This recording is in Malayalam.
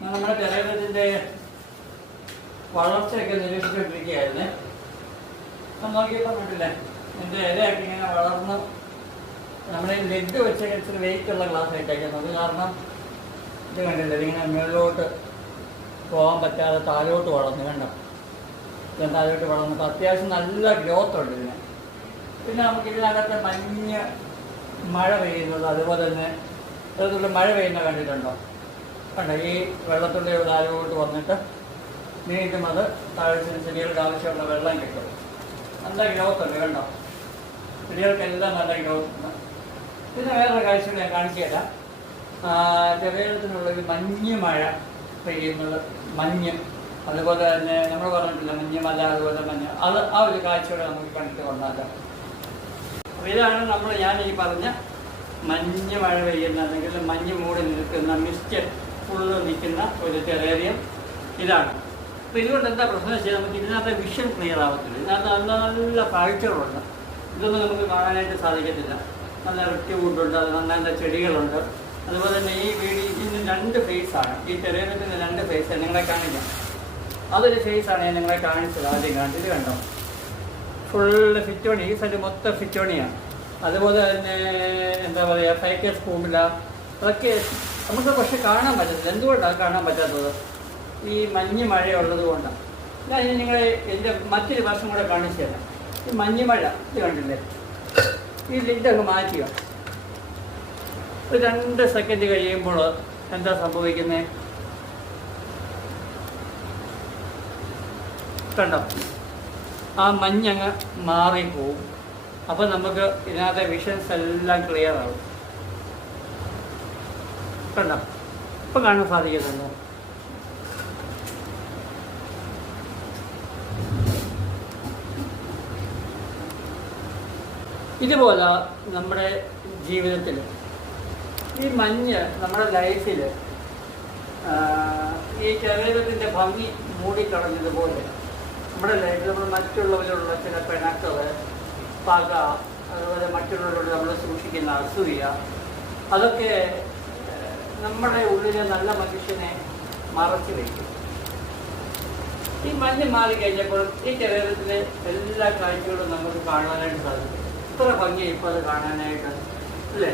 നമ്മുടെ ശരീരത്തിൻ്റെ വളർച്ചയൊക്കെ നിരീക്ഷിച്ചുകൊണ്ടിരിക്കുകയായിരുന്നേ. അപ്പം നോക്കിയപ്പോൾ കണ്ടില്ലേ, എൻ്റെ ഇലയൊക്കെ ഇങ്ങനെ വളർന്ന് നമ്മുടെ ലെഡ് വെച്ച ഇച്ചിരി വെയിറ്റുള്ള ഗ്ലാസ് ആയിട്ടേക്കുന്നത്. കാരണം ഇത് കണ്ടില്ലേ, ഇതിങ്ങനെ മുകളിലോട്ട് പോകാൻ പറ്റാതെ താഴോട്ട് വളർന്നു. കണ്ടോ, ഞാൻ താഴോട്ട് വളർന്നപ്പോൾ അത്യാവശ്യം നല്ല ഗ്രോത്ത് ഉണ്ട് ഇതിന്. പിന്നെ നമുക്ക് ഇതിനകത്ത് മഞ്ഞ് മഴ പെയ്യുന്നത്, അതുപോലെ തന്നെ അതുപോലെ മഴ പെയ്യുന്ന കണ്ടിട്ടുണ്ടോ? കണ്ടോ, ഈ വെള്ളത്തുള്ളി താഴോട്ട് വന്നിട്ട് വീണ്ടും അത് താഴെ ചെടികൾക്ക് ആവശ്യമുള്ള വെള്ളം കിട്ടും. നല്ല ഗ്രോത്ത് ഉണ്ട്. കണ്ടോ, ചെടികൾക്കെല്ലാം നല്ല ഗ്രോത്ത് ഉണ്ട്. പിന്നെ വേറൊരു കാഴ്ച ഞാൻ കാണിച്ചു തരാം. ചെറിയത്തിനുള്ളൊരു മഞ്ഞ് മഴ പെയ്യുന്നത്, മഞ്ഞ്, അതുപോലെ തന്നെ നമ്മൾ പറഞ്ഞിട്ടില്ല മഞ്ഞുമല, അതുപോലെ മഞ്ഞ്, അത് ആ ഒരു കാഴ്ചയോടെ നമുക്ക് കണ്ടിട്ട് കൊണ്ടാക്കാം. അപ്പോൾ ഇതാണ് ഞാൻ ഈ പറഞ്ഞ മഞ്ഞ് മഴ പെയ്യുന്ന, അല്ലെങ്കിൽ മഞ്ഞ് മൂടി നിൽക്കുന്ന, മിസ്റ്റ് ഫുള്ള് നിൽക്കുന്ന ഒരു ടെറേറിയം ഇതാണ്. അപ്പോൾ ഇതുകൊണ്ട് എന്താ പ്രശ്നം വെച്ചാൽ നമുക്ക് ഇതിനകത്ത് വിഷൻ ക്ലിയർ ആവത്തില്ല. ഇതിനകത്ത് നല്ല നല്ല കാഴ്ചകളുണ്ട്. ഇതൊന്നും നമുക്ക് കാണാനായിട്ട് സാധിക്കത്തില്ല. നല്ല വുഡുണ്ട്, അത് നല്ല ചെടികളുണ്ട്. അതുപോലെ തന്നെ ഈ ഇതിന് 2 ഫേസാണ്. ഈ ടെറേറിയത്തിന് 2 ഫേസ് നിങ്ങളെ കാണിക്കാം. അതൊരു ഫേസാണ് ഞാൻ നിങ്ങളെ കാണിച്ചത് ആദ്യം കാണിച്ചത്. ഇത് കണ്ടോ, ഫുള്ള് ഫിറ്റോണി, ഈ സൈഡ് മൊത്തം ഫിറ്റോണിയാണ്. അതുപോലെ തന്നെ എന്താ പറയുക, ഫൈക്കസ് പൂമില, അതൊക്കെ നമുക്ക് പക്ഷെ കാണാൻ പറ്റത്തില്ല. എന്തുകൊണ്ടാണ് കാണാൻ പറ്റാത്തത്? ഈ മഞ്ഞ് മഴയുള്ളത് കൊണ്ടാണ്. ഞാൻ ഇനി നിങ്ങളെ എൻ്റെ മറ്റൊരു വർഷം കൂടെ കാണിച്ചു തരാം. ഈ മഞ്ഞ് മഴ ഇത് കണ്ടില്ലേ, ഈ ലിഡൊക്കെ മാറ്റുക. ഒരു 2 സെക്കൻഡ് കഴിയുമ്പോൾ എന്താ സംഭവിക്കുന്നത്? കണ്ടോ, ആ മഞ്ഞങ്ങ് മാറിപ്പോവും. അപ്പോൾ നമുക്ക് ഇതിനകത്തെ വിഷൻസ് എല്ലാം ക്ലിയർ ആവും. കണ്ടോ, ഇപ്പം കാണാൻ സാധിക്കുന്നുണ്ടോ? ഇതുപോലെ നമ്മുടെ ജീവിതത്തിൽ ഈ മഞ്ഞ് നമ്മുടെ ലൈഫിൽ ഈ ശരീരത്തിൻ്റെ ഭംഗി മൂടിക്കളഞ്ഞതുപോലെ നമ്മുടെ ലൈഫിൽ നമ്മൾ മറ്റുള്ളവരോടുള്ള ചില പിണക്കൽ, പക, അതുപോലെ മറ്റുള്ളവരോട് നമ്മൾ സൂക്ഷിക്കുന്ന അസൂയ, അതൊക്കെ നമ്മുടെ ഉള്ളിലെ നല്ല മനുഷ്യനെ മറച്ചു വയ്ക്കും. ഈ മഞ്ഞ് മാറിക്കഴിഞ്ഞപ്പോൾ ഈ ശരീരത്തിലെ എല്ലാ കാഴ്ചകളും നമുക്ക് കാണാനായിട്ട് സാധിക്കും. ഇത്ര ഭംഗി ഇപ്പോൾ അത് കാണാനായിട്ട്, അല്ലേ?